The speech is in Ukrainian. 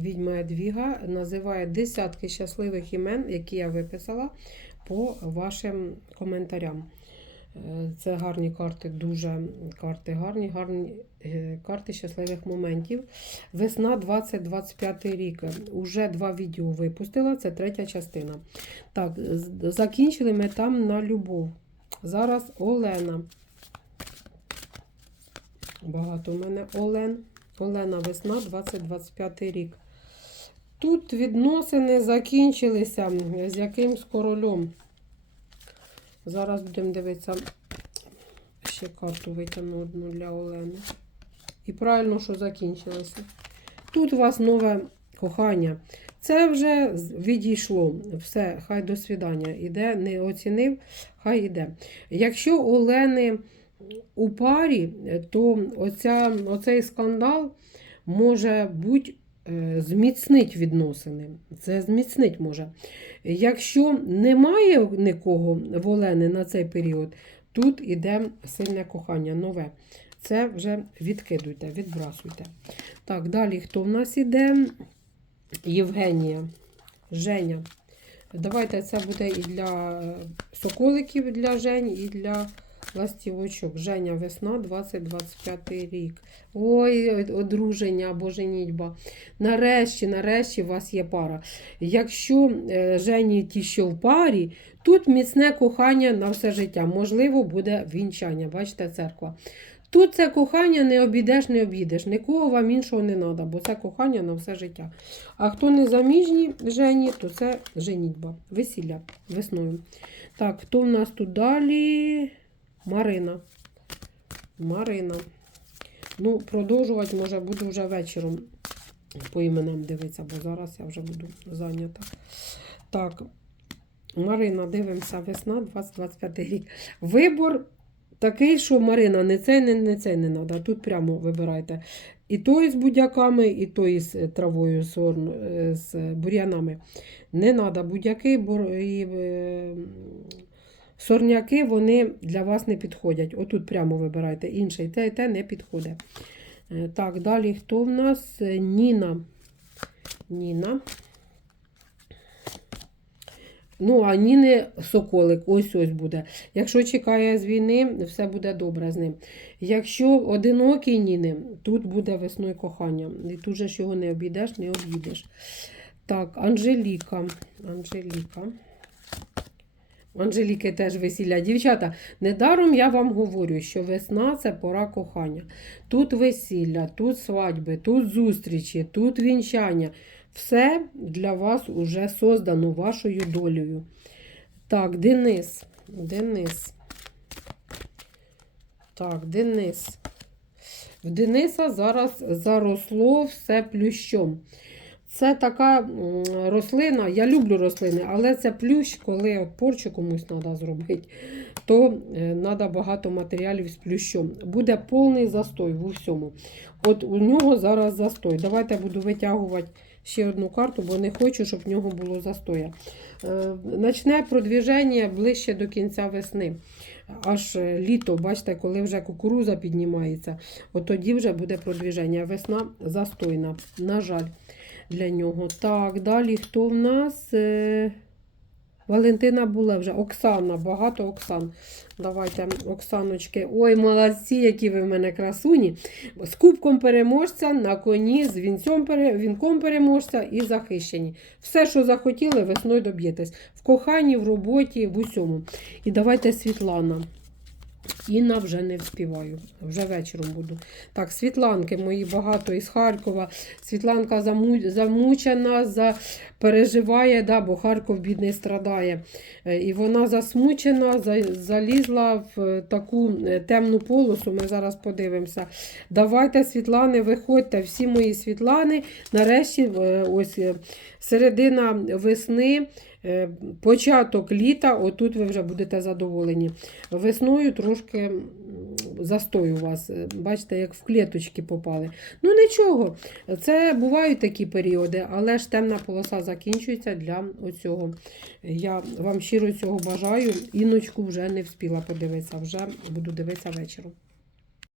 Відьма Едвіга називає десятки щасливих імен, які я виписала по вашим коментарям. Е, Це гарні карти, дуже карти гарні, гарні е, карти щасливих моментів. Весна 2025 рік. Уже два відео випустила, це третя частина. Так, закінчили ми там на любов. Зараз Олена. Багато в мене Олен. Олена Весна 2025 рік. Тут відносини закінчилися з якимсь королем. Зараз будемо дивитися. Ще карту витягну одну для Олени. І правильно, що закінчилося. Тут у вас нове кохання. Це вже відійшло. Все, хай до свідання. Іде, не оцінив, хай іде. Якщо Олени у парі, то оця, оцей скандал може бути зміцнить відносини. Це зміцнить може. Якщо немає нікого в Олени на цей період, тут іде сильне кохання, нове. Це вже відкидуйте, відбрасуйте. Так, далі хто в нас іде? Євгенія, Женя. Давайте це буде і для е, соколиків для Жень, і для ластівочок. Женя, весна, 2025 рік. Ой, одруження або женітьба. Нарешті, нарешті у вас є пара. Якщо е, Жені ті, що в парі, тут міцне кохання на все життя. Можливо, буде вінчання. Бачите, церква. Тут це кохання не обійдеш, не обійдеш. Нікого вам іншого не треба, бо це кохання на все життя. А хто не заміжні жені, то це женітьба. Весілля весною. Так, хто в нас тут далі? Марина. Марина. Ну, продовжувати, може, буду вже вечором по іменам дивитися, бо зараз я вже буду зайнята. Так, Марина, дивимося, весна 2025 рік. Вибор такий, що Марина, не цей, не, не цей не треба. Тут прямо вибирайте. І той з будяками, і той з е, травою, з, е, з бур'янами. Не треба і е, сорняки, вони для вас не підходять. Отут прямо вибирайте. Інший те і те не підходить. Е, Так, далі хто в нас? Е, Ніна. Ніна. Ну, а Ніни Соколик, ось ось буде. Якщо чекає з війни, все буде добре з ним. Якщо одинокий Ніни, тут буде весною кохання. І тут же ж його не обійдеш, не об'їдеш. Так, Анжеліка. Анжеліка. Анжеліки теж весілля. Дівчата, недаром я вам говорю, що весна це пора кохання. Тут весілля, тут свадьби, тут зустрічі, тут вінчання. Все для вас уже создано вашою долею. Так, Денис. Денис. Так, Денис. В Дениса зараз заросло все плющом. Це така рослина, я люблю рослини, але це плющ, коли порчу комусь треба зробити, то треба багато матеріалів з плющом. Буде повний застой в усьому. От у нього зараз застой. Давайте я буду витягувати ще одну карту, бо не хочу, щоб в нього було застоя. Е, Начне продвіження ближче до кінця весни. Аж е, літо, бачите, коли вже кукуруза піднімається, от тоді вже буде продвіження. Весна застойна, на жаль, для нього. Так, далі хто в нас? Е, Валентина була вже. Оксана, багато Оксан. Давайте, Оксаночки. Ой, молодці, які ви в мене красуні. З кубком переможця на коні, з вінком переможця і захищені. Все, що захотіли, весною доб'єтесь. В коханні, в роботі, в усьому. І давайте Світлана. Інна вже не вспіваю, вже вечором буду. Так, Світланки мої багато із Харкова. Світланка заму- замучена, за... переживає, да, бо Харков бідний страдає. Е, І вона засмучена, за... залізла в е, таку е, темну полосу. Ми зараз подивимося. Давайте, Світлани, виходьте, всі мої Світлани. Нарешті, ось середина весни. Е, Початок літа, отут ви вже будете задоволені. Весною трошки м, застой у вас. Е, Бачите, як в клеточки попали. Ну нічого, це бувають такі періоди, але ж темна полоса закінчується для оцього. Я вам щиро цього бажаю. Іночку вже не встигла подивитися, вже буду дивитися вечором.